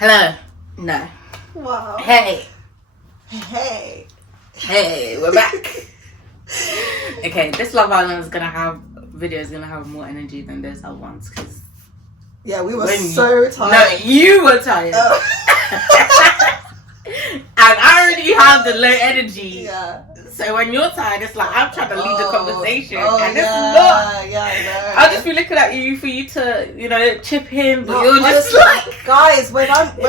Hello. No. Wow. Hey. Hey. Hey, we're back. Okay, this Love Island video is gonna have more energy than those other ones because yeah, we were so tired. No, you were tired. And I already have the low energy. Yeah. So when you're tired, it's like I'm trying to lead the conversation, and it's yeah, not. Yeah, I know. I'll just be looking at you for you to, chip in, but you're honestly, just like, guys, when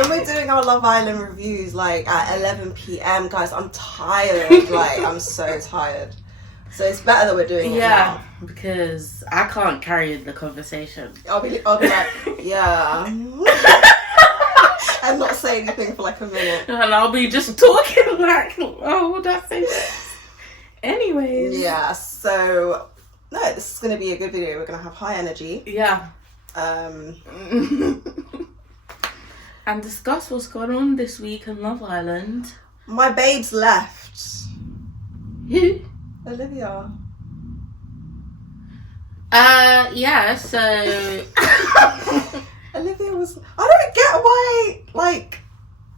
we're doing our Love Island reviews, like at 11 p.m, guys, I'm tired. Like I'm so tired. So it's better that we're doing it now. Because I can't carry the conversation. I'll be like, yeah. And not say anything for like a minute. And I'll be just talking like, oh, would I say this? Anyways. Yeah, so, no, this is going to be a good video. We're going to have high energy. Yeah. And discuss what's going on this week in Love Island. My babes left. Who? Olivia. Yeah, so... Olivia was... I don't get why, like...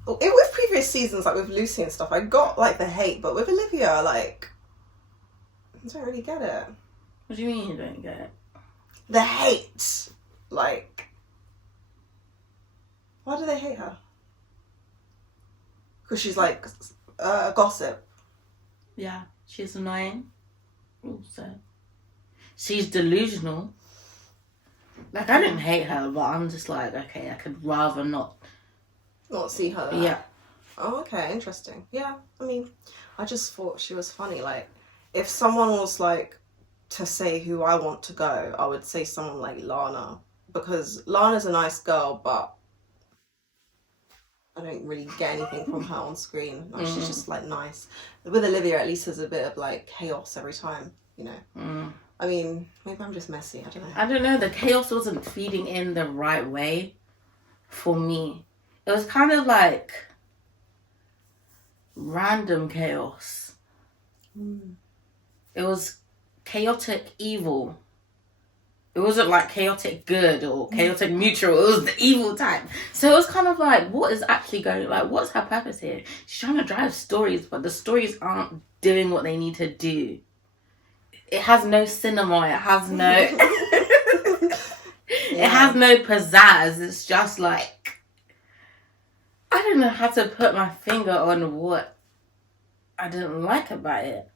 With previous seasons, like with Lucy and stuff, I got, like, the hate. But with Olivia, like... I don't really get it. What do you mean you don't get it? The hate. Like... Why do they hate her? Because she's, like, gossip. Yeah, she's annoying. Also. She's delusional. Like, I didn't hate her, but I'm just like, okay, I could rather not see her there. Yeah. Oh, okay, interesting. Yeah, I mean, I just thought she was funny. Like, if someone was like to say who I want to go, I would say someone like Lana, because Lana's a nice girl, but I don't really get anything from her on screen. Like, she's just like nice. With Olivia, at least there's a bit of like chaos every time, you know. I mean, maybe I'm just messy. I don't know. I don't know. The chaos wasn't feeding in the right way for me. It was kind of like random chaos. It was chaotic evil. It wasn't like chaotic good or chaotic neutral. It was the evil type. So it was kind of like, what is actually going, like, what's her purpose here? She's trying to drive stories, but the stories aren't doing what they need to do. It has no cinema. It has no... It has no pizzazz. It's just like... I don't know how to put my finger on what I didn't like about it.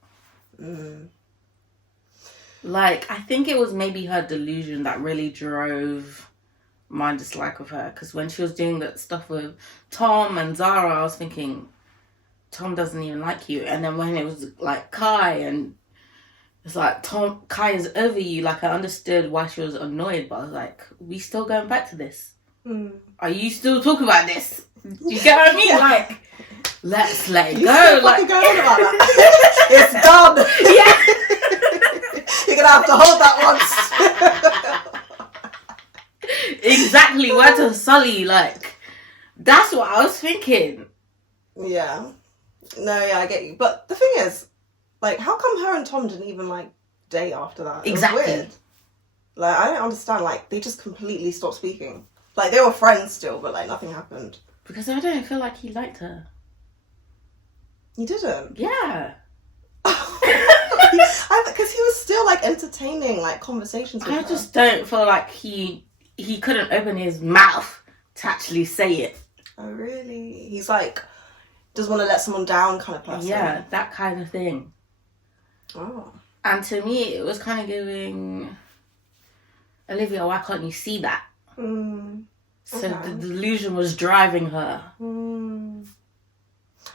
Like, I think it was maybe her delusion that really drove my dislike of her. Because when she was doing that stuff with Tom and Zara, I was thinking, Tom doesn't even like you. And then when it was like Kai and... It's like, Kai is over you. Like, I understood why she was annoyed, but I was like, we still going back to this? Are you still talking about this? Do you get what I mean? Yeah. Like, let's let it go. Like, going on about that. It's done. Yeah. You're going to have to hold that once. Exactly. Word to Sully. Like, that's what I was thinking. Yeah. No, yeah, I get you. But the thing is, like, how come her and Tom didn't even, like, date after that? Exactly. It was weird. Like, I don't understand. Like, they just completely stopped speaking. Like, they were friends still, but, like, nothing happened. Because I don't feel like he liked her. You didn't? Yeah. Because he was still, like, entertaining, like, conversations with her. I just don't feel like he couldn't open his mouth to actually say it. Oh, really? He's, like, doesn't want to let someone down kind of person. Yeah, that kind of thing. Oh. And to me, it was kind of giving, Olivia, why can't you see that? So the delusion was driving her.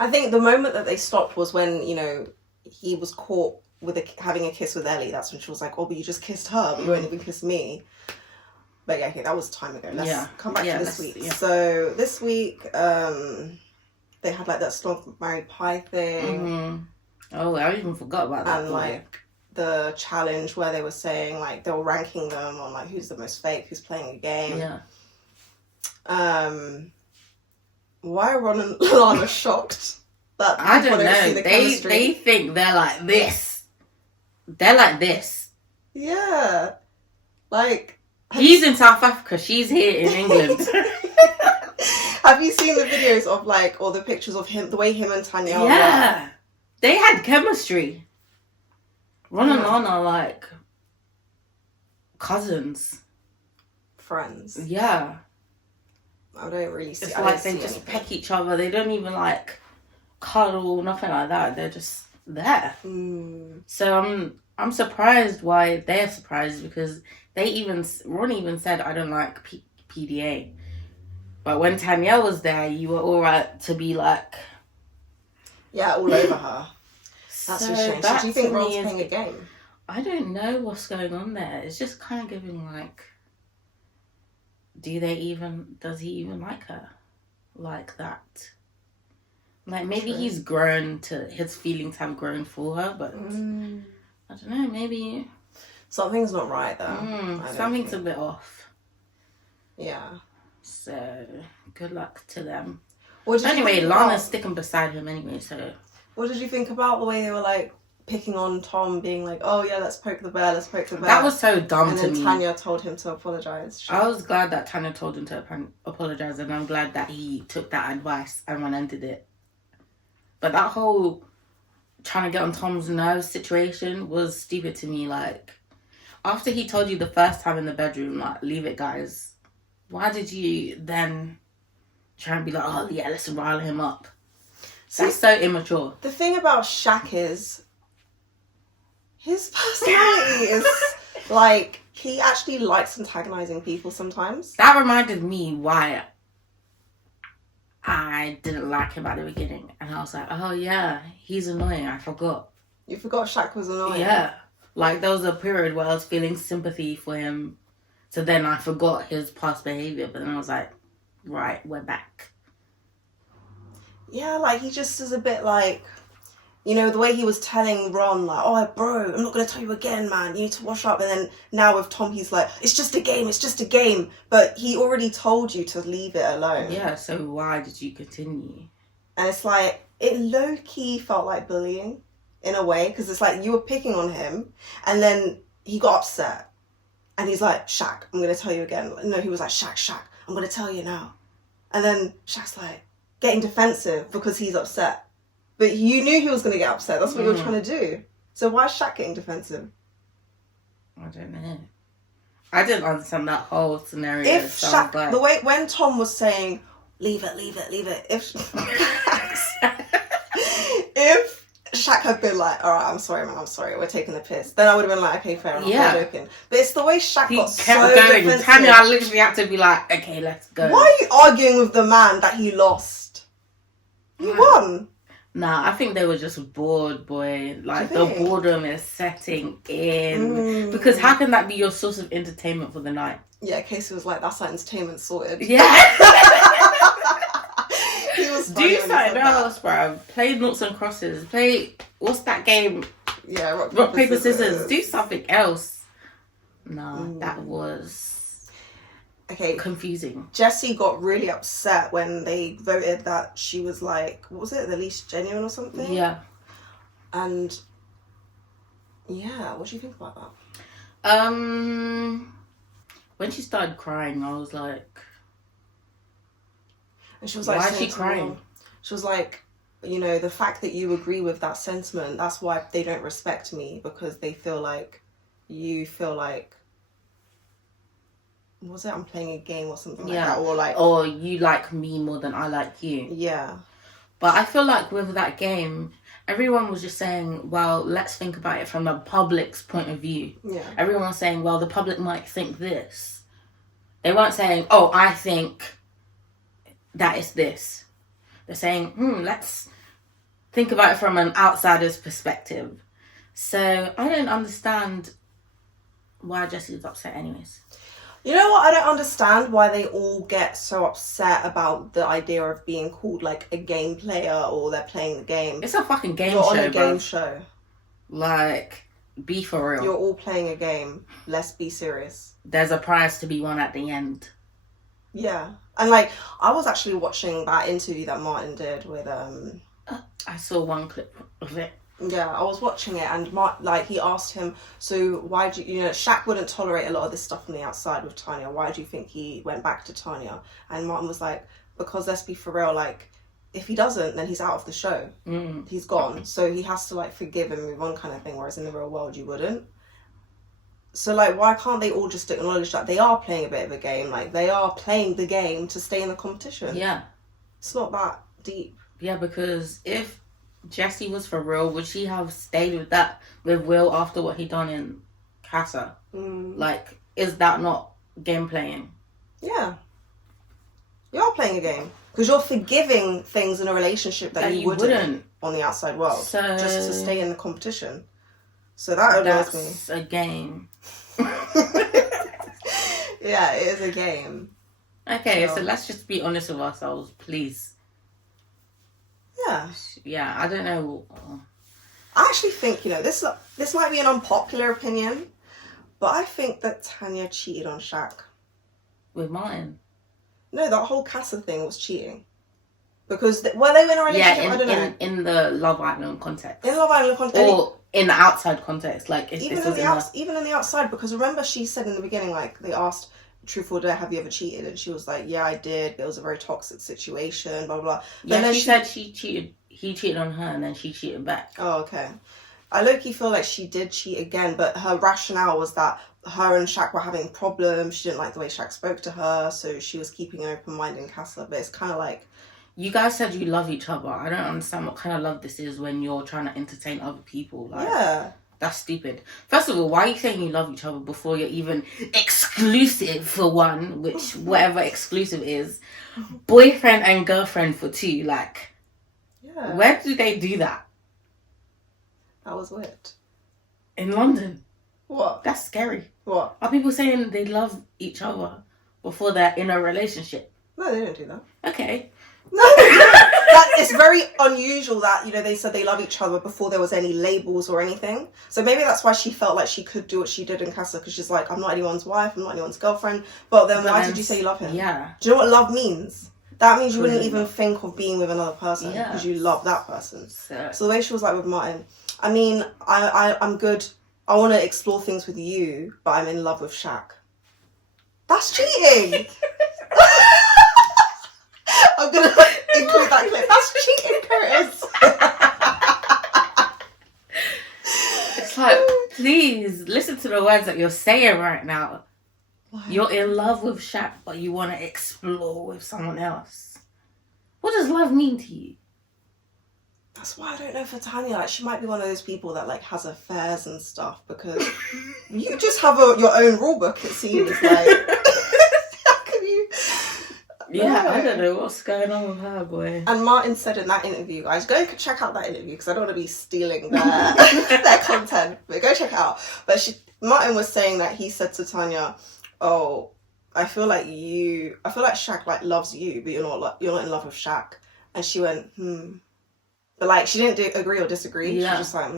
I think the moment that they stopped was when, you know, he was caught with having a kiss with Ellie. That's when she was like, oh, but you just kissed her, but you won't even kiss me. But yeah, okay, that was time ago. Let's come back to this week. Yeah. So this week, they had like that Stop Married Pie thing. Oh, I even forgot about that. And like the challenge where they were saying like they were ranking them on like who's the most fake, who's playing a game. Yeah. Why are Ron and Lana shocked that I don't know. See the chemistry? They think they're like this. They're like this. Yeah. Like he's in South Africa, she's here in England. Have you seen the videos of like, or the pictures of him, the way him and Tanya were? Yeah. They had chemistry. Ron and Yeah. Lana are like cousins. Friends. Yeah. I don't really see. It's I like don't they see just anything. peck each other. They don't even like cuddle, nothing like that. They're just there. So I'm surprised why they're surprised, because Ron even said, I don't like PDA. But when Tanya was there, you were alright to be like, Yeah, all over her. That's so a shame. So that do you to think me Ron's is- playing a game? I don't know what's going on there. It's just kind of giving like, does he even like her like that? Like maybe True. his feelings have grown for her, but I don't know, maybe Something's not right there. I don't something's think. a bit off. Yeah. So good luck to them. What did you Anyway, think Lana's about- sticking beside him anyway, so What did you think about the way they were like picking on Tom, being like, "Oh yeah, let's poke the bear, let's poke the bear." that was so dumb and to then me. Tanya told him to apologize. I was glad that Tanya told him to apologize, and I'm glad that he took that advice and went and did it. But that whole trying to get on Tom's nerves situation was stupid to me. Like, after he told you the first time in the bedroom, like, leave it, guys, why did you then try and be like, oh yeah, let's rile him up? That's so immature. The thing about Shaq is his personality is like, he actually likes antagonizing people sometimes. That reminded me why I didn't like him at the beginning. And I was like, oh yeah, he's annoying. I forgot. You forgot Shaq was annoying. Yeah. Like, there was a period where I was feeling sympathy for him. So then I forgot his past behavior. But then I was like, right, we're back. Yeah, like he just is a bit like, you know, the way he was telling Ron, like, oh, bro, I'm not going to tell you again, man. You need to wash up. And then now with Tom, he's like, it's just a game. It's just a game. But he already told you to leave it alone. Yeah, so why did you continue? And it's like, it low-key felt like bullying in a way. Because it's like you were picking on him. And then he got upset. And he's like, Shaq, I'm going to tell you again. No, he was like, Shaq, I'm going to tell you now. And then Shaq's like, getting defensive because he's upset. But you knew he was going to get upset. That's what you were trying to do. So why is Shaq getting defensive? I don't know. I didn't understand that whole scenario. If so Shaq, like, the way when Tom was saying, leave it, if if Shaq had been like, all right, I'm sorry, man, I'm sorry, we're taking the piss, then I would have been like, okay, fair enough, Yeah. I'm joking. But it's the way Shaq he got kept so going. defensive. Tanya literally had to be like, okay, let's go. Why are you arguing with the man that he lost? You won. Nah, I think they were just bored, boy. Like, Do you the think? boredom is setting in. Because how can that be your source of entertainment for the night? Yeah, Casey was like, that's like entertainment sorted. Yeah. He was Do funny when he something said that. else, bro. Play noughts and crosses. Play, what's that game? Yeah, Rock, paper, scissors. Do something else. Nah, that was Okay, confusing. Jessie got really upset when they voted that she was like, what was it, the least genuine or something? Yeah. And yeah, what do you think about that? When she started crying, I was like, And she was like, why is she saying to crying? Ron- She was like, you know, the fact that you agree with that sentiment, that's why they don't respect me, because they feel like you feel like, what was it, I'm playing a game or something like that, or like, or you like me more than I like you. yeah. But I feel like with that game, everyone was just saying, well, let's think about it from the public's point of view. Yeah. Everyone was saying, well, the public might think this. They weren't saying, oh, I think that is this. They're saying, let's think about it from an outsider's perspective. So I don't understand why Jessie's upset anyways. You know what? I don't understand why they all get so upset about the idea of being called like a game player or they're playing the game. It's a fucking game You're show, on a bro. game show. Like, be for real. You're all playing a game. Let's be serious. There's a prize to be won at the end. Yeah. And like, I was actually watching that interview that Martin did with I saw one clip of it. yeah, I was watching it, and like he asked him, so why do you know, Shaq wouldn't tolerate a lot of this stuff from the outside with Tanya. Why do you think he went back to Tanya? And Martin was like, because let's be for real, like, if he doesn't, then he's out of the show. He's gone. So he has to, like, forgive and move on kind of thing, whereas in the real world you wouldn't. So, like, why can't they all just acknowledge that they are playing a bit of a game? Like, they are playing the game to stay in the competition. Yeah. It's not that deep. Yeah, because if Jessie was for real, would she have stayed with Will after what he done in Casa? Like, is that not game playing? Yeah. You are playing a game. Because you're forgiving things in a relationship that you wouldn't on the outside world. So, just to stay in the competition. So that annoys me. That's a game. Yeah, it is a game. Okay, so let's just be honest with ourselves, please. Yeah. Yeah, I don't know. I actually think, this might be an unpopular opinion, but I think that Tanya cheated on Shaq. With Martin? No, that whole Casa thing was cheating. Because, were they in a relationship? Yeah, I don't know. In the Love Island context. In Love Island context. Or in the outside context. Like, even in the outside, because remember she said in the beginning, like, they asked, truth or dare, have you ever cheated? And she was like, yeah, I did. It was a very toxic situation, blah, blah, blah. Yeah, then she said he cheated on her and then she cheated back. Oh, okay. I low-key feel like she did cheat again, but her rationale was that her and Shaq were having problems. She didn't like the way Shaq spoke to her, so she was keeping an open mind in Casa. But it's kind of like... You guys said you love each other. I don't understand what kind of love this is when you're trying to entertain other people. Like, yeah. That's stupid. First of all, why are you saying you love each other before you're even exclusive for one, which whatever exclusive is, boyfriend and girlfriend for two? Like, yeah. Where do they do that? That was weird. In London. What? That's scary. What? Are people saying they love each other before they're in a relationship? No, they don't do that. Okay. No, it's very unusual that, they said they love each other before there was any labels or anything. So maybe that's why she felt like she could do what she did in Casa, because she's like, I'm not anyone's wife, I'm not anyone's girlfriend. But then why did you say you love him? Yeah. Do you know what love means? That means you wouldn't even think of being with another person because you love that person. So the way she was like with Martin, I mean, I'm good. I want to explore things with you, but I'm in love with Shaq. That's cheating. I'm going to include that clip. That's cheating, Curtis. It's like, please, listen to the words that you're saying right now. What? You're in love with Shaq, but you want to explore with someone else. What does love mean to you? That's why I don't know for Tanya. Like, she might be one of those people that, like, has affairs and stuff, because you just have your own rule book, it seems. Like, how can you... Yeah, I don't know what's going on with her, boy. And Martin said in that interview, guys, go check out that interview, because I don't want to be stealing their content, but go check it out. But Martin was saying that he said to Tanya, oh, I feel like Shaq, like, loves you, but you're not in love with Shaq. And she went, But, like, she didn't agree or disagree. Yeah. She was just like,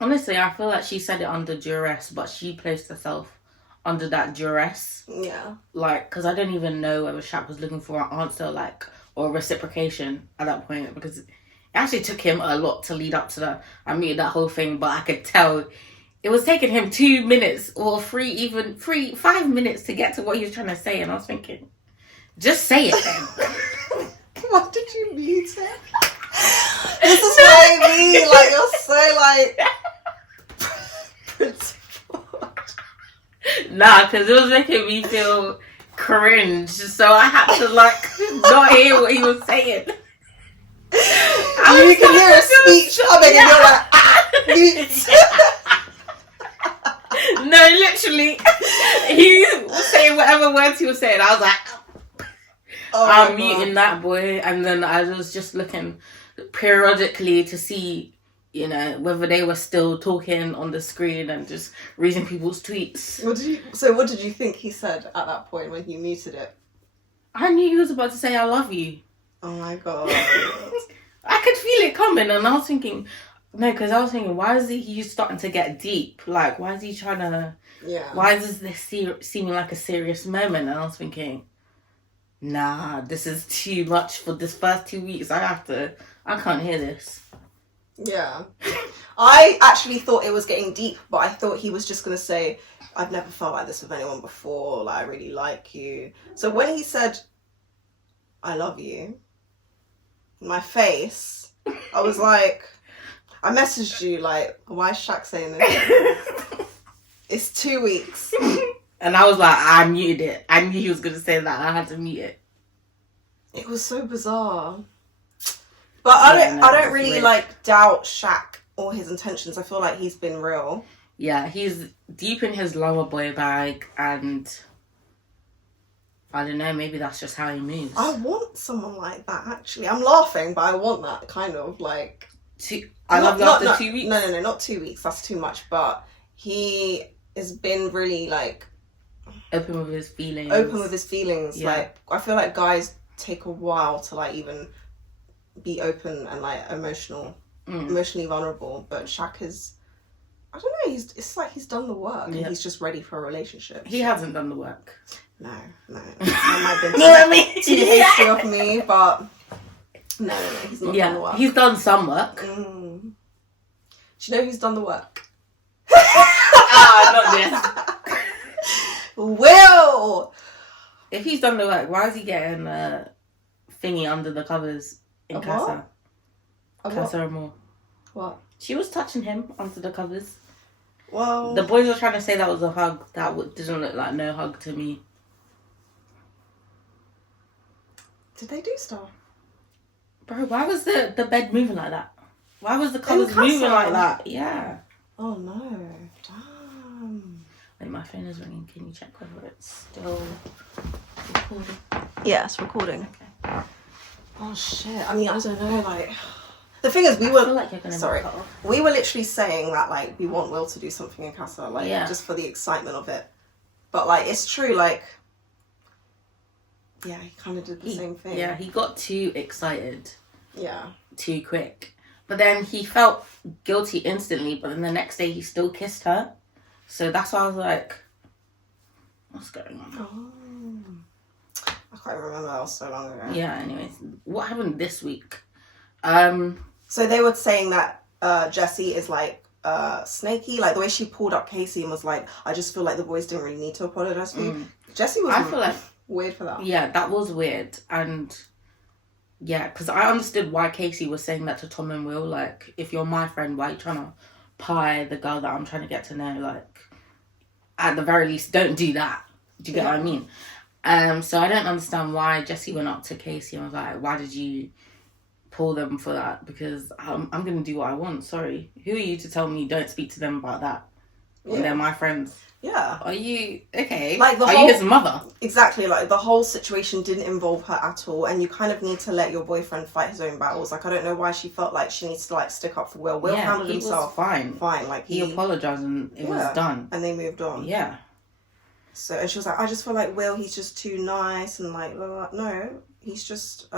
Honestly, I feel like she said it under duress, but she placed herself under that duress. Yeah. Like, because I don't even know whether Shaq was looking for an answer, like, or reciprocation at that point, because it actually took him a lot to lead up to that whole thing, but I could tell it was taking him 2 minutes or 5 minutes to get to what he was trying to say, and I was thinking, just say it then. What did you mute it? This is what I mean, like, you're so, like, principled. Nah, because it was making me feel cringe, so I had to, like, not hear what he was saying. You can hear a speech coming and you're like, mute. No, literally, he was saying whatever words he was saying. I was like, I'm muting that boy. And then I was just looking periodically to see, whether they were still talking on the screen and just reading people's tweets. What did you think he said at that point when you muted it? I knew he was about to say, I love you. Oh my God. I could feel it coming, and I was thinking, why is he starting to get deep? Like, why is he trying to... Yeah. Why is this seeming like a serious moment? And I was thinking, nah, this is too much for this first 2 weeks. I can't hear this. Yeah. I actually thought it was getting deep, but I thought he was just going to say, I've never felt like this with anyone before. Like, I really like you. So when he said, I love you. My face, I was like, I messaged you like, why is Shaq saying this? It's 2 weeks. And I was like, I muted it. I knew he was going to say that. I had to mute it. It was so bizarre. But I don't really weird. like doubt Shaq or his intentions. I feel like he's been real. Yeah, he's deep in his lover boy bag, and I don't know, maybe that's just how he moves. I want someone like that, actually. I'm laughing, but I want that kind of like... I love you after 2 weeks? No, not 2 weeks. That's too much. But he has been really like... Open with his feelings. Yeah. Like, I feel like guys take a while to like even be open and like emotionally vulnerable. But Shaq is... I don't know, it's like he's done the work and he's just ready for a relationship. He hasn't done the work. No. That might be too hasty of me, but no, he's not done the work. He's done some work. Do you know who's done the work? Not this. Will! If he's done the work, why is he getting thingy under the covers in Casa? Casa Amor. What? She was touching him under the covers. Well, the boys were trying to say that was a hug. That didn't look like no hug to me. Did they do stuff? Bro, why was the bed moving like that? Why was the covers moving like that? Yeah. Oh no. Damn. Wait, my phone is ringing. Can you check whether it's still recording? Yeah, it's recording. Okay. Oh shit. I mean, I don't know, like... The thing is, we feel like you're gonna we were literally saying that, like, we want Will to do something in Casa, like, just for the excitement of it. But, like, it's true, like, yeah, he kind of did the same thing. Yeah, he got too excited. Yeah. Too quick. But then he felt guilty instantly, but then the next day he still kissed her. So that's why I was like, what's going on? Oh. I can't remember, that was so long ago. Yeah, anyways. What happened this week? So they were saying that Jessie is like snaky, like the way she pulled up Casey and was like, I just feel like the boys didn't really need to apologize for you. Jessie was, I feel like, weird for that. Yeah, that was weird. And yeah, because I understood why Casey was saying that to Tom and Will. Like, if you're my friend, why are you trying to pie the girl that I'm trying to get to know? Like, at the very least, don't do that. Do you get what I mean? So I don't understand why Jessie went up to Casey and was like, why did you pull them for that? Because I'm going to do what I want. Sorry. Who are you to tell me don't speak to them about that? When they're my friends. Yeah. Are you okay? Like are you his mother? Exactly. Like the whole situation didn't involve her at all, and you kind of need to let your boyfriend fight his own battles. Like I don't know why she felt like she needs to like stick up for Will. Will handled himself fine. Like he apologized and it was done, and they moved on. Yeah. So and she was like, I just feel like Will, he's just too nice and like blah, blah, blah. No, he's just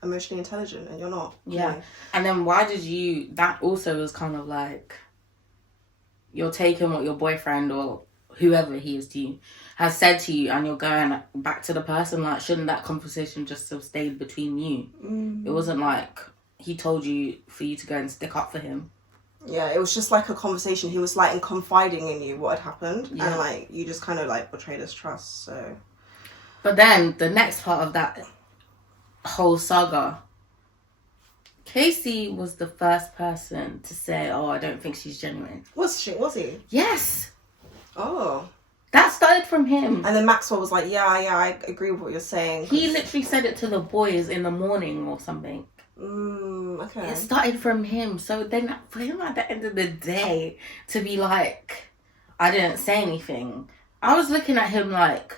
emotionally intelligent, and you're not. Yeah. And then why did you? That also was kind of like, you're taking what your boyfriend or whoever he is to you has said to you and you're going back to the person. Like, shouldn't that conversation just have stayed between you? It wasn't like he told you for you to go and stick up for him. Yeah, it was just like a conversation. He was like confiding in you what had happened, and like you just kind of like betrayed his trust. So, but then the next part of that whole saga, Casey was the first person to say, oh, I don't think she's genuine. Was he? Yes. Oh. That started from him. And then Maxwell was like, yeah, I agree with what you're saying. He literally said it to the boys in the morning or something. Okay. It started from him. So then for him at the end of the day to be like, I didn't say anything. I was looking at him like,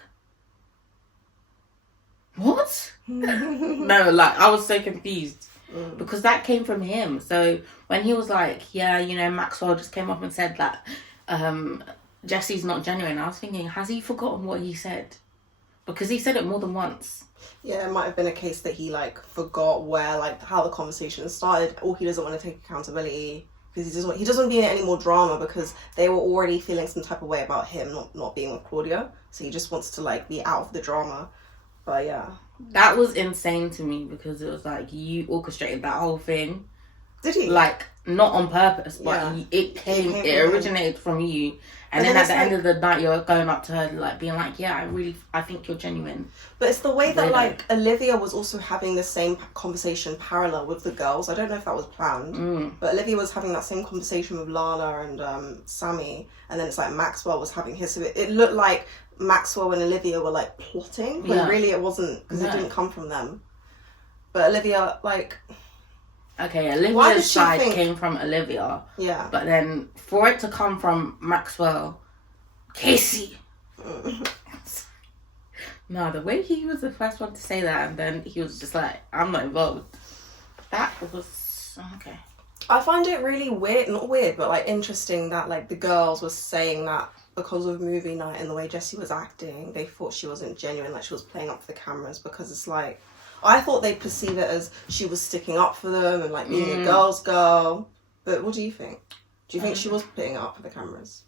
what? No, like I was so confused. Because that came from him. So when he was like, yeah, you know, Maxwell just came up and said that Jesse's not genuine, I was thinking, has he forgotten what he said? Because he said it more than once. Yeah, it might have been a case that he like forgot where, like, how the conversation started, or he doesn't want to take accountability because he doesn't want to be in any more drama because they were already feeling some type of way about him not being with Claudia. So he just wants to like be out of the drama. But yeah. That was insane to me because it was like you orchestrated that whole thing Did he? Like, not on purpose, but Yeah. it originated from you. And then at the end of the night, you're going up to her, like, being like, yeah, I think you're genuine. But it's the way that, like, Olivia was also having the same conversation parallel with the girls. I don't know if that was planned, but Olivia was having that same conversation with Lana and Sammy, and then it's like Maxwell was having his. So it looked like Maxwell and Olivia were, like, plotting, when really it wasn't, because it didn't come from them. But Olivia, like... Okay, Olivia's side came from Olivia. Yeah. But then, for it to come from Maxwell, Casey... No, the way he was the first one to say that, and then he was just like, I'm not involved. That was... Okay. I find it really weird, not weird, but, like, interesting that, like, the girls were saying that because of movie night and the way Jessie was acting, they thought she wasn't genuine, like she was playing up for the cameras, because it's like... I thought they'd perceive it as she was sticking up for them and, like, being a girl's girl. But what do you think? Do you think she was putting it up for the cameras?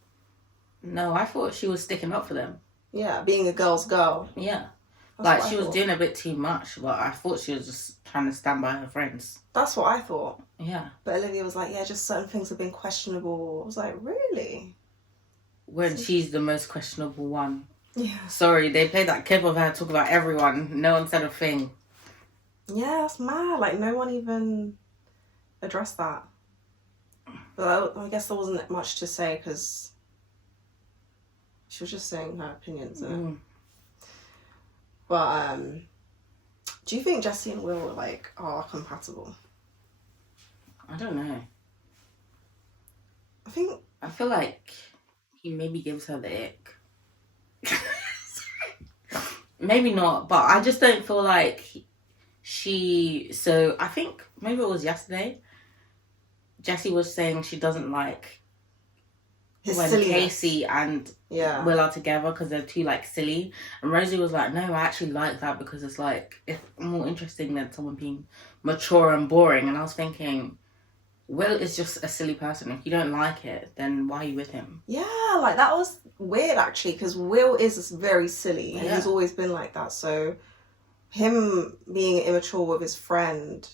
No, I thought she was sticking up for them. Yeah, being a girl's girl. Yeah. Like, she was doing a bit too much, but I thought she was just trying to stand by her friends. That's what I thought. Yeah. But Olivia was like, yeah, just certain things have been questionable. I was like, really? When she's the most questionable one. Yeah. Sorry, they played that clip of her talk about everyone. No one said a thing. Yeah, that's mad. Like, no one even addressed that. But I guess there wasn't much to say because she was just saying her opinions. But do you think Jessie and Will like are compatible? I don't know. I feel like he maybe gives her the ick. Maybe not, but I just don't feel like so I think maybe it was yesterday, Jessie was saying she doesn't like when Casey and Will are together because they're too, like, silly. And Rosie was like, no, I actually like that because it's, like, it's more interesting than someone being mature and boring. And I was thinking, Will is just a silly person. If you don't like it, then why are you with him? Yeah, like, that was weird, actually, because Will is very silly. And he's always been like that, so... Him being immature with his friend,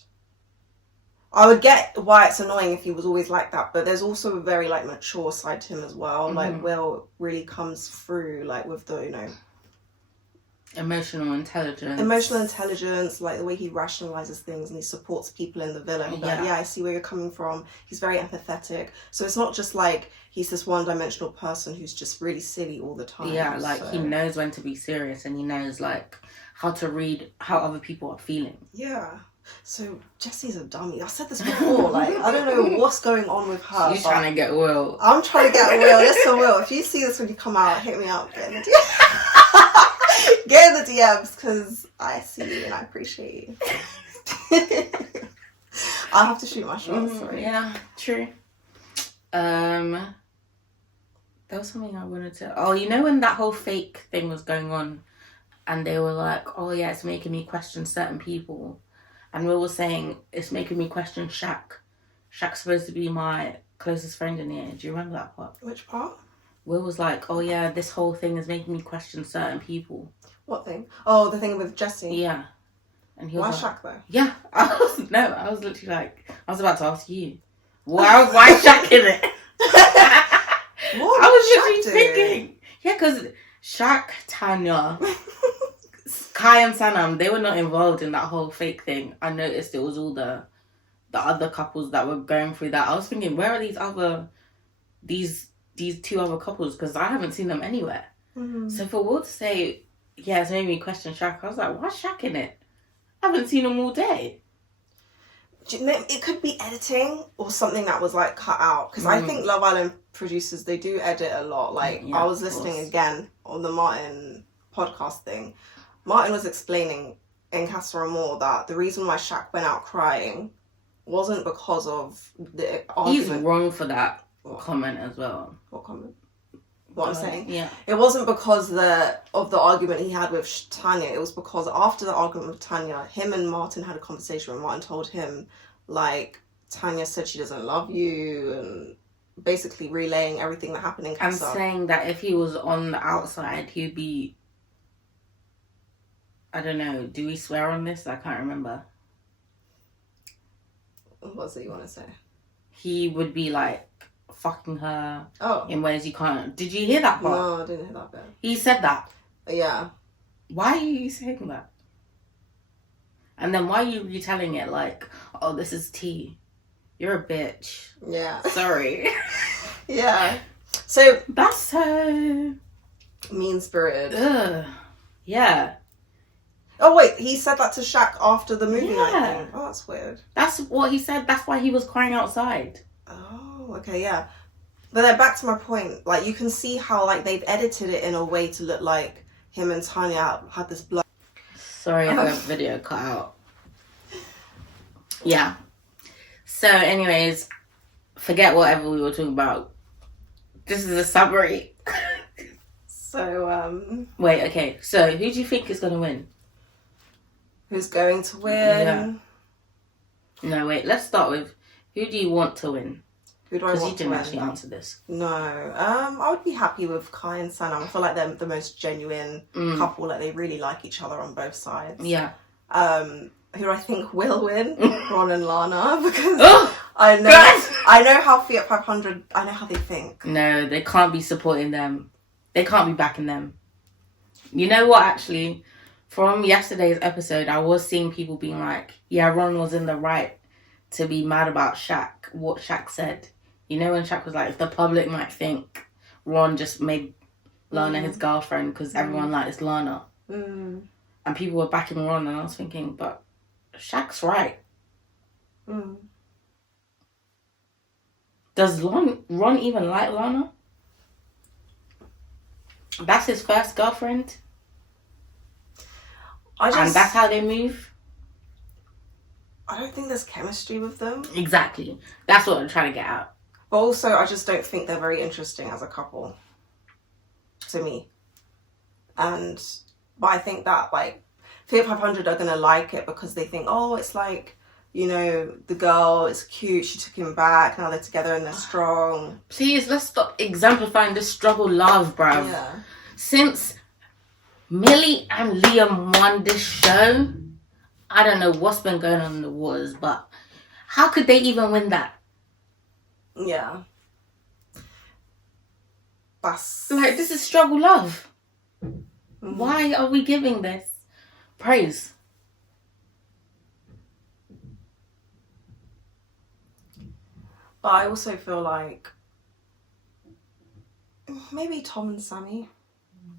I would get why it's annoying if he was always like that, but there's also a very, like, mature side to him as well. Like, Will really comes through, like, with the, you know... Emotional intelligence, like, the way he rationalizes things and he supports people in the villa. But I see where you're coming from. He's very empathetic. So it's not just, like, he's this one-dimensional person who's just really silly all the time. Yeah, like, he knows when to be serious and he knows, like... how to read how other people are feeling. Yeah. So Jessie's a dummy. I said this before. Like, I don't know what's going on with her. She's trying to get Will. I'm trying to get Will. Listen, Will, if you see this when you come out, hit me up. Get in the DMs. Get in the DMs because I see you and I appreciate you. I'll have to shoot my shot. Sorry. Yeah, true. There was something I wanted to... Oh, you know when that whole fake thing was going on? And they were like, oh, yeah, it's making me question certain people. And Will was saying, it's making me question Shaq. Shaq's supposed to be my closest friend in here. Do you remember that part? Which part? Will was like, oh, yeah, this whole thing is making me question certain people. What thing? Oh, the thing with Jessie? Yeah. And he was why like, Shaq, though? Yeah. I was literally like, I was about to ask you. Why Shaq in it? What I was literally thinking. Yeah, because Shaq, Tanya... Kai and Sanam, they were not involved in that whole fake thing. I noticed it was all the other couples that were going through that. I was thinking, where are these two other couples? Because I haven't seen them anywhere. So for Will to say, yeah, it's made me question Shaq, I was like, why's Shaq in it? I haven't seen him all day. It could be editing or something that was, like, cut out. Because I think Love Island producers, they do edit a lot. Like, I was listening again on the Martin podcast thing. Martin was explaining in Casa Amor that the reason why Shaq went out crying wasn't because of the argument. He's wrong for that comment as well. What comment? What I'm saying? Yeah. It wasn't because of the argument he had with Tanya. It was because after the argument with Tanya, him and Martin had a conversation where Martin told him, like, Tanya said she doesn't love you and basically relaying everything that happened in Casa. I'm saying that if he was on the outside, he'd be... I don't know. Do we swear on this? I can't remember. What's it you want to say? He would be like fucking her Oh. in ways you can't. Did you hear that part? No, I didn't hear that bit. He said that. Yeah. Why are you saying that? And then why are you retelling it like, oh, this is tea? You're a bitch. Yeah. Sorry. Yeah. So That's so mean-spirited. Ugh. Yeah. Oh wait, he said that to Shaq after the movie night Yeah. thing. Oh, that's weird. That's what he said. That's why he was crying outside. Oh, okay, yeah. But then back to my point, like you can see how like they've edited it in a way to look like him and Tanya had this blood. Sorry, the video cut out. Yeah. So, anyways, forget whatever we were talking about. This is a summary. So, Wait, okay. So, who do you think is going to win? who's going to win? Yeah. No, wait. Let's start with who do you want to win? Who do I Because you want to didn't win? actually answer this. No. I would be happy with Kai and Sanam. I feel like they're the most genuine couple. Like they really like each other on both sides. Yeah. Who do I think will win? Ron and Lana, because Oh, I know God. I know how Fiat 500. I know how they think. No, they can't be supporting them. They can't be backing them. You know what, actually? From yesterday's episode, I was seeing people being like, yeah, Ron was in the right to be mad about Shaq, what Shaq said. You know when Shaq was like, the public might think Ron just made Lana his girlfriend because everyone likes Lana. Mm. And people were backing Ron, and I was thinking, but Shaq's right. Mm. Does Ron even like Lana? That's his first girlfriend. And that's how they move? I don't think there's chemistry with them. Exactly. That's what I'm trying to get at. But also, I just don't think they're very interesting as a couple. To me. But I think that, like, Fiat 500 are going to like it because they think, oh, it's like, you know, the girl is cute, she took him back, now they're together and they're strong. Please, let's stop exemplifying this struggle love, bruv. Yeah. Since Millie and Liam won this show, I don't know what's been going on in the waters, but how could they even win that? Yeah. That's... Like, this is struggle love. Mhm. Why are we giving this praise? But I also feel like maybe Tom and Sammy.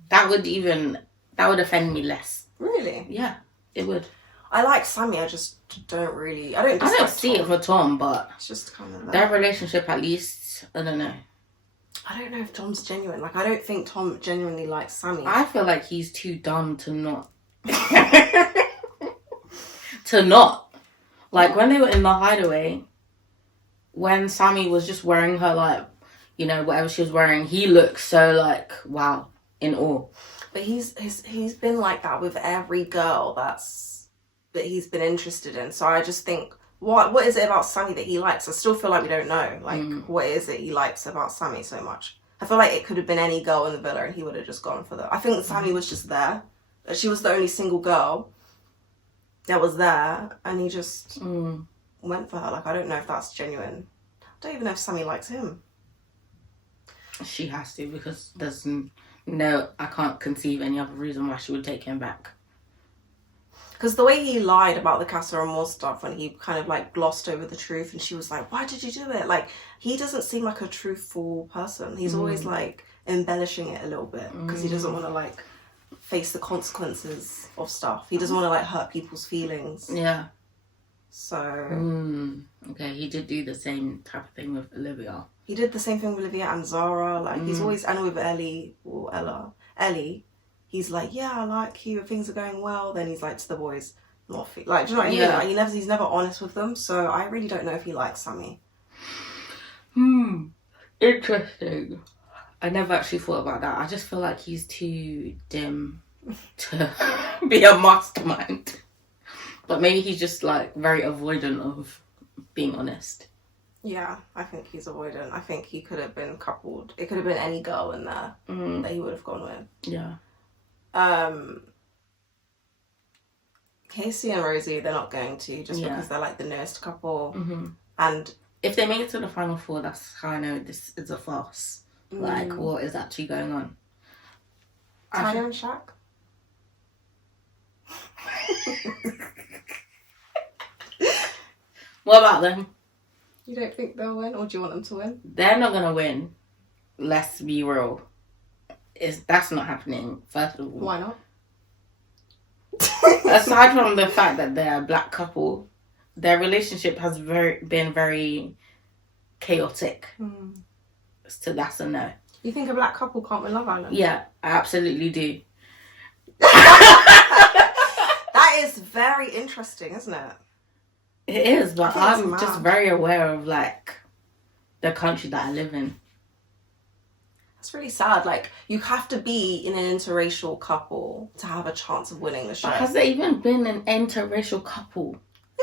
That would offend me less. Really? Yeah, it would. I like Sammy, I just don't really... I I don't dislike see Tom. it for Tom, but It's just kind of their that. relationship, at least, I don't know. I don't know if Tom's genuine. Like, I don't think Tom genuinely likes Sammy. I feel like he's too dumb to not. to not. Like, when they were in the hideaway, when Sammy was just wearing her, like, you know, whatever she was wearing, he looked so, like, wow, in awe. But he's been like that with every girl that he's been interested in. So I just think, what is it about Sammy that he likes? I still feel like we don't know. Like, what is it he likes about Sammy so much? I feel like it could have been any girl in the villa and he would have just gone for that. I think Sammy was just there. She was the only single girl that was there, and he just went for her. Like, I don't know if that's genuine. I don't even know if Sammy likes him. She has to, because there's no, I can't conceive any other reason why she would take him back. Because the way he lied about the Casa Amor stuff, when he kind of like glossed over the truth, and she was like, why did you do it? Like, he doesn't seem like a truthful person. He's always like embellishing it a little bit because he doesn't want to like face the consequences of stuff. He doesn't want to like hurt people's feelings. Yeah. So Okay, he did do the same type of thing with Olivia. he did the same thing with Olivia and Zara. Like, he's always, and with Ellie, he's like, yeah, I like you, things are going well. Then he's like to the boys, not like, do you know what I mean? Yeah. Like, he's never honest with them. So I really don't know if he likes Sammy. Interesting. I never actually thought about that. I just feel like he's too dim to be a mastermind. But maybe he's just like very avoidant of being honest. Yeah, I think he's avoidant. I think he could have been coupled. It could have been any girl in there that he would have gone with. Yeah. Casey and Rosie, they're not going to, just because they're like the newest couple. And if they make it to the final four, that's how I know this is a farce. Like, what is actually going on? Tanya and Shaq? What about them? You don't think they'll win, or do you want them to win? They're not gonna win. Let's be real. That's not happening, first of all. Why not? Aside from the fact that they're a black couple, their relationship has been very chaotic. So that's a no. You think a black couple can't win Love Island? Yeah, I absolutely do. That is very interesting, isn't it? It is, but I'm just very aware of, like, the country that I live in. It's really sad. Like, you have to be in an interracial couple to have a chance of winning the show. But has there even been an interracial couple?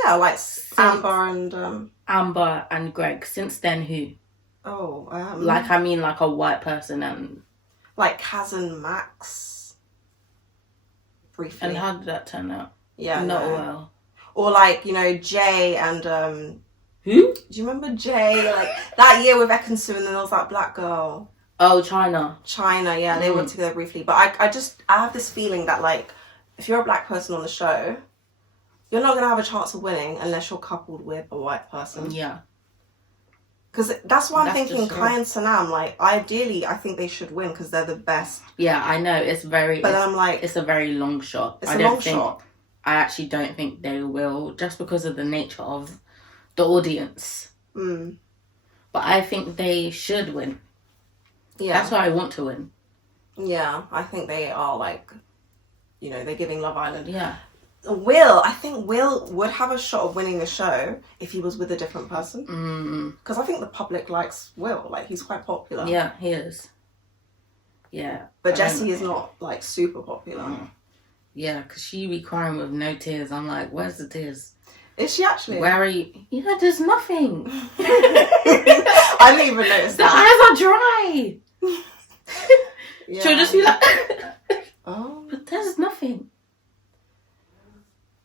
Yeah, like Amber and Greg. Since then, who? Oh, like, I mean, like a white person and... Like Kaz and Max. Briefly. And how did that turn out? Yeah, not well. Or like, you know, Jay and who? Do you remember Jay? Like that year with Ekansu, and then there was that black girl. Oh, China, yeah, they went together briefly. But I have this feeling that, like, if you're a black person on the show, you're not going to have a chance of winning unless you're coupled with a white person. Yeah. Because that's why I'm thinking Kai and Sanam, like, ideally, I think they should win because they're the best. Yeah, I know. But then I'm like... It's a very long shot. It's a long shot. I actually don't think they will, just because of the nature of the audience. But I think they should win. Yeah. That's why I want to win. Yeah, I think they are, like, you know, they're giving Love Island. Yeah. I think Will would have a shot of winning the show if he was with a different person. Because I think the public likes Will. Like, he's quite popular. Yeah, he is. Yeah. But Jessie is not, like, super popular. Yeah, because she be crying with no tears. I'm like, where's the tears? Is she actually? Where are you? You know, there's nothing. I didn't even notice that. The eyes are dry. Yeah. She'll just be like, oh. But there's nothing.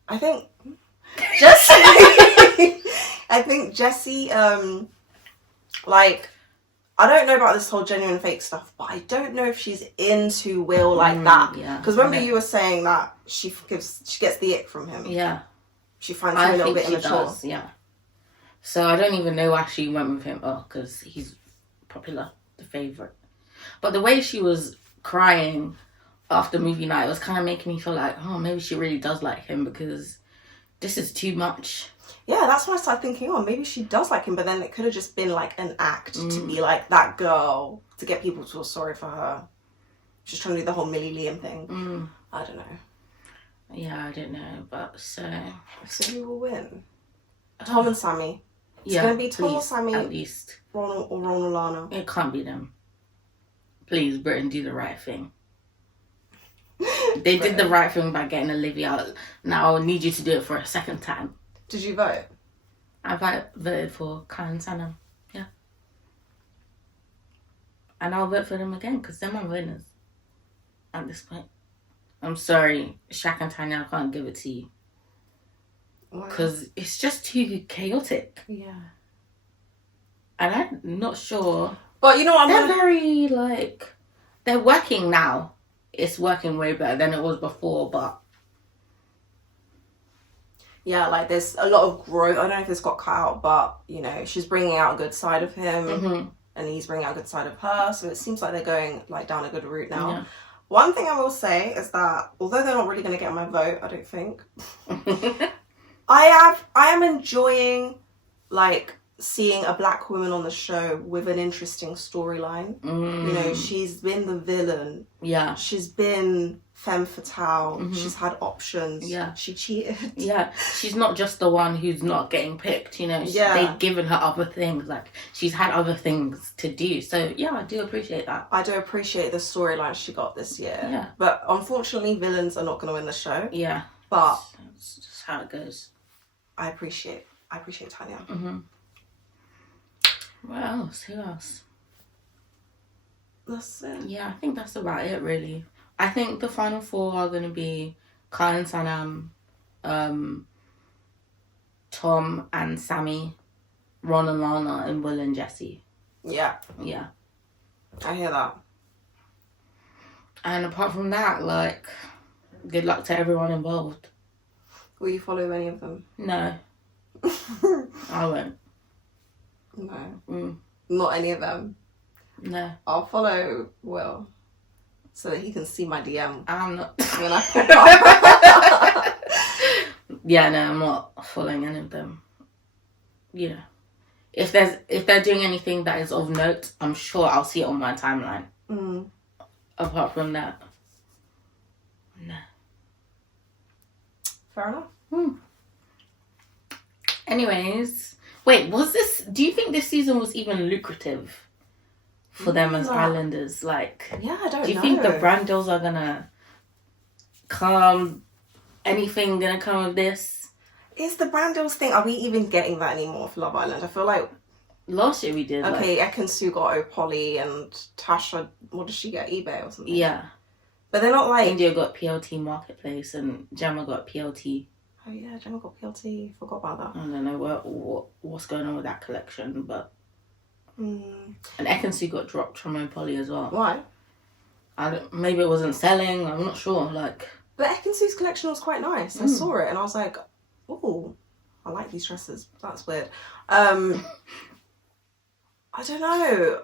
I think Jessie, like, I don't know about this whole genuine fake stuff, but I don't know if she's into Will like that. Yeah. Because remember you were saying that she gets the ick from him. Yeah. She finds him a little bit immature. Does, yeah. So I don't even know why she went with him. Oh, because he's popular, the favourite. But the way she was crying after movie night was kind of making me feel like, oh, maybe she really does like him because this is too much. Yeah, that's when I started thinking, oh, maybe she does like him, but then it could have just been like an act to be like that girl, to get people to feel sorry for her. She's trying to do the whole Millie Liam thing. I don't know. Yeah, I don't know, but so who will win? Tom and Sammy. It's going to be Tom or Sammy, at least. Ron or Lana. It can't be them. Please, Britain, do the right thing. They did the right thing by getting Olivia out. Now I need you to do it for a second time. Did you vote? I voted for Kai and Sanam. Yeah. And I'll vote for them again because they're my winners at this point. I'm sorry, Shaq and Tanya, I can't give it to you. Because it's just too chaotic. Yeah. And I'm not sure. But you know what? They're very, like... They're working now. It's working way better than it was before, but... Yeah, like, there's a lot of growth. I don't know if this got cut out, but, you know, she's bringing out a good side of him. And he's bringing out a good side of her. So it seems like they're going, like, down a good route now. Yeah. One thing I will say is that, although they're not really going to get my vote, I don't think... I am enjoying, like, seeing a black woman on the show with an interesting storyline. You know, she's been the villain. Yeah. She's been femme fatale. She's had options. Yeah. She cheated. Yeah. She's not just the one who's not getting picked, you know. They've given her other things. Like, she's had other things to do. So, yeah, I do appreciate that. I do appreciate the storyline she got this year. Yeah. But, unfortunately, villains are not going to win the show. Yeah. But... That's just how it goes. I appreciate Tanya. What else? Who else? That's it. Yeah, I think that's about it, really. I think the final four are going to be Kai and Sanam, Tom and Sammy, Ron and Lana, and Will and Jesse. Yeah. Yeah. I hear that. And apart from that, like, good luck to everyone involved. Will you follow any of them? No. I won't. No. Not any of them? No. I'll follow Will so that he can see my DM I'm not. when I pop up. Yeah, no, I'm not following any of them. You know. If they're doing anything that is of note, I'm sure I'll see it on my timeline. Apart from that, no. Fair enough. Anyways, wait, do you think this season was even lucrative for them as Islanders? Like, yeah, I don't know. Do you think the brand deals are gonna come? Anything gonna come of this? Is the brand deals thing, are we even getting that anymore for Love Island? I feel like last year we did. Okay, Ekin-Su got Opolly and Tasha, what did she get? eBay or something? Yeah. But they're not like... India got PLT Marketplace and Gemma got PLT. Oh yeah, Gemma got PLT. Forgot about that. I don't know what's going on with that collection, but... And Ekin-Su got dropped from Opolly as well. Why? Maybe it wasn't selling, I'm not sure, like... But Ekin-Su's collection was quite nice. I saw it and I was like, oh, I like these dresses. That's weird. I don't know.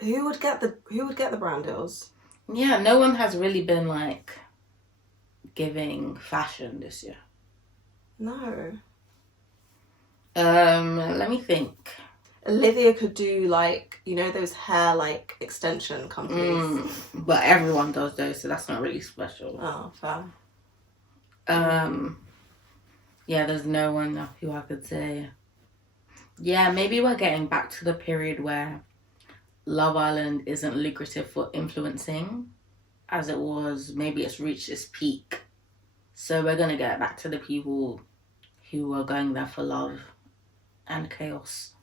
Who would get the brand deals? Yeah, no one has really been like giving fashion this year. No. Let me think. Olivia could do like, you know, those hair like extension companies. But everyone does those, so that's not really special. Oh, fair. Yeah, there's no one who I could say. Yeah, maybe we're getting back to the period where Love Island isn't lucrative for influencing as it was. Maybe it's reached its peak. So we're going to get back to the people who are going there for love and chaos.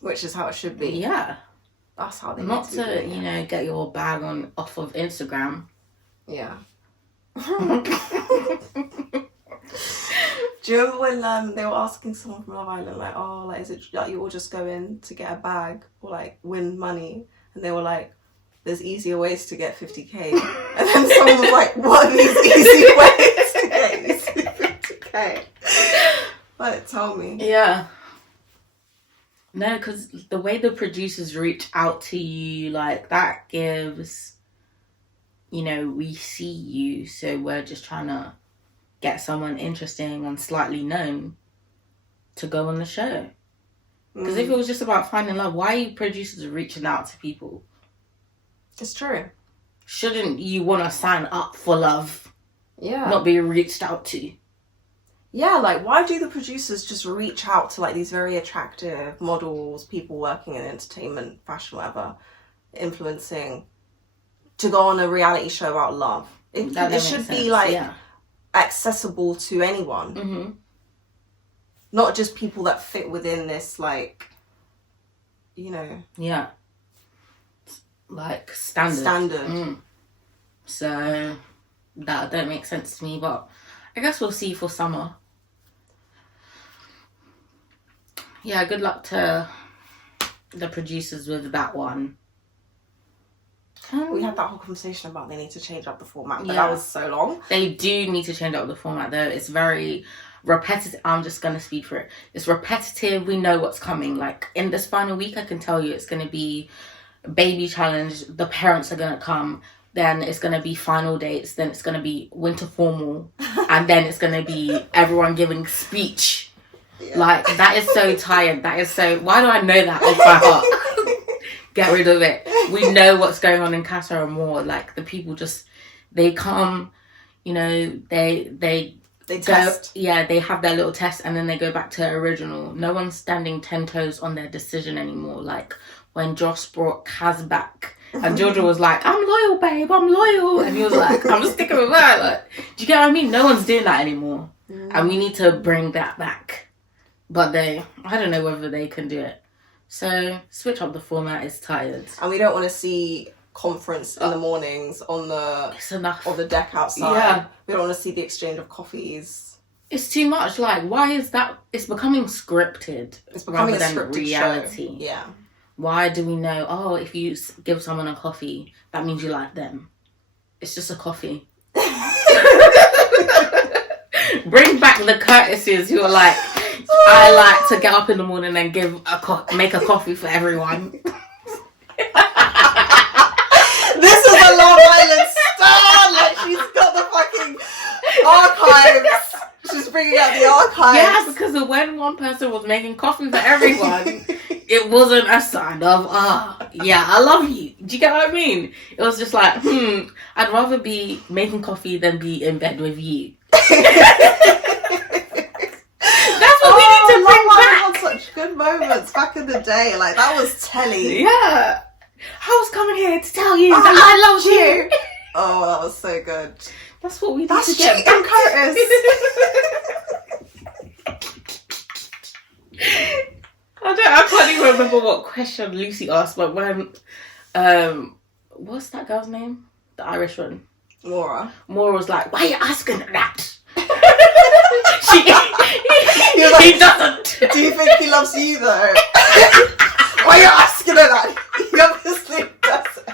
Which is how it should be. Yeah. That's how they Not need to, you know, get your bag off of Instagram. Yeah. Do you remember when they were asking someone from Love Island, like, oh, like, is it like you all just go in to get a bag or like win money? And they were like, there's easier ways to get 50k. And then someone was like, what are these easy ways to get 50k? Like, tell me. Yeah. No, because the way the producers reach out to you, like, that gives, you know, we see you, so we're just trying to get someone interesting and slightly known to go on the show. Because if it was just about finding love, why are you producers reaching out to people? It's true. Shouldn't you want to sign up for love? Yeah. Not be reached out to? Yeah, like, why do the producers just reach out to, like, these very attractive models, people working in entertainment, fashion, whatever, influencing, to go on a reality show about love? It should be, like, accessible to anyone. Not just people that fit within this, like, you know... Yeah. Like, standard. So, that don't make sense to me, but I guess we'll see for summer. Yeah, good luck to the producers with that one. We had that whole conversation about they need to change up the format, but that was so long. They do need to change up the format, though. It's very repetitive. I'm just going to speak for it. It's repetitive. We know what's coming. Like, in this final week, I can tell you it's going to be baby challenge. The parents are going to come. Then it's going to be final dates. Then it's going to be winter formal. And then it's going to be everyone giving speech. Yeah. Like, that is so tired. That is so... Why do I know that off by heart? Get rid of it. We know what's going on in Casa and more. Like, the people just... They come, you know, they test. Yeah, they have their little test and then they go back to original. No one's standing 10 toes on their decision anymore. Like, when Josh brought Kaz back... And Georgia was like, I'm loyal, babe, I'm loyal. And he was like, I'm sticking with that. Like, do you get what I mean? No one's doing that anymore. And we need to bring that back. But I don't know whether they can do it. So, switch up the format, is tired. And we don't want to see conference in the mornings on it's enough. the deck outside. Yeah. We don't want to see the exchange of coffees. It's too much. Like, why is that? It's becoming scripted. It's becoming rather a than scripted reality. show. Yeah. Why do we know? Oh, if you give someone a coffee, that means you like them. It's just a coffee. Bring back the courtesies who are like, I like to get up in the morning and make a coffee for everyone. This is a Love Island star. Like, she's got the fucking archives. She's bringing out the archives. Yeah, because when one person was making coffee for everyone, it wasn't a sign of, yeah, I love you. Do you get what I mean? It was just like, I'd rather be making coffee than be in bed with you. That's what we need to bring back. Had such good moments back in the day. Like, that was telly. Yeah. I was coming here to tell you that I love you. Oh, that was so good. That's what we need That's to get cheating, Curtis. I can't even remember what question Lucy asked, but when what's that girl's name? The Irish one. Maura was like, why are you asking her that? He doesn't. Do you think he loves you though? Why are you asking her that? He obviously doesn't.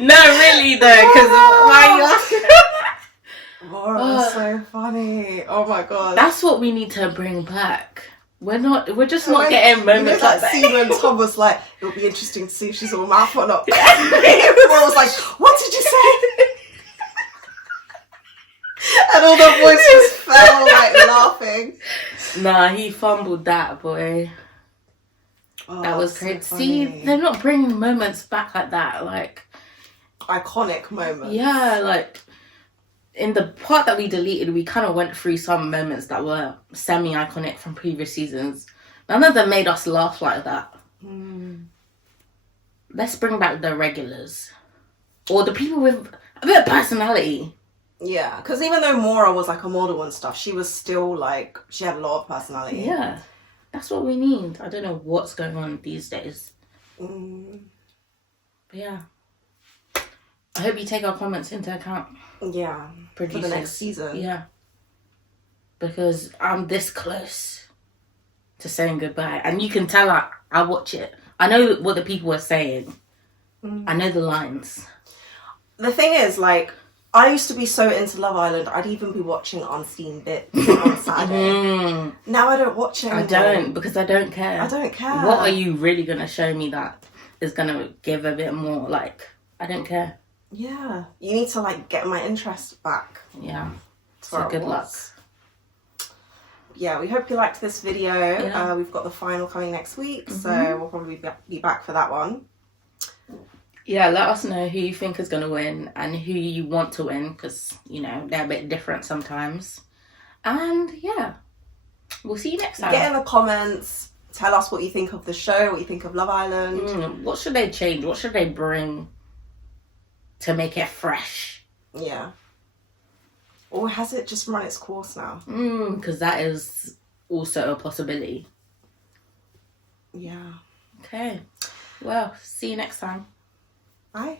No, really though, because why are you asking her? Maura's so funny. Oh my god. That's what we need to bring back. We're just not getting moments like that. Scene when Tom was like, it'll be interesting to see if she's all mouth or not. Maura was like, what did you say? And all the boys just fell like laughing. Nah, he fumbled that, boy. Oh, that was so crazy. funny. See, they're not bringing moments back like that. Like, iconic moments. yeah, like in the part that we deleted, we kind of went through some moments that were semi-iconic from previous seasons. None of them made us laugh like that. Let's bring back the regulars. Or the people with a bit of personality. Yeah, because even though Maura was like a model and stuff, she was still like, she had a lot of personality. Yeah, that's what we need. I don't know what's going on these days. But yeah. I hope you take our comments into account. Yeah, Producers. for the next season. Yeah. Because I'm this close to saying goodbye. And you can tell I watch it. I know what the people are saying. I know the lines. The thing is, like, I used to be so into Love Island, I'd even be watching unseen bits on Saturday. Now I don't watch it anymore. I don't, because I don't care. I don't care. What are you really going to show me that is going to give a bit more, like, I don't care. Yeah. You need to, like, get my interest back. Yeah. So good luck. Yeah, we hope you liked this video. Yeah. We've got the final coming next week, so we'll probably be back for that one. Yeah, let us know who you think is going to win and who you want to win, because, you know, they're a bit different sometimes. And, yeah, we'll see you next time. Get in the comments. Tell us what you think of the show, what you think of Love Island. What should they change? What should they bring to make it fresh? Yeah. Or has it just run its course now? Because that is also a possibility. Yeah. Okay. Well, see you next time. Bye.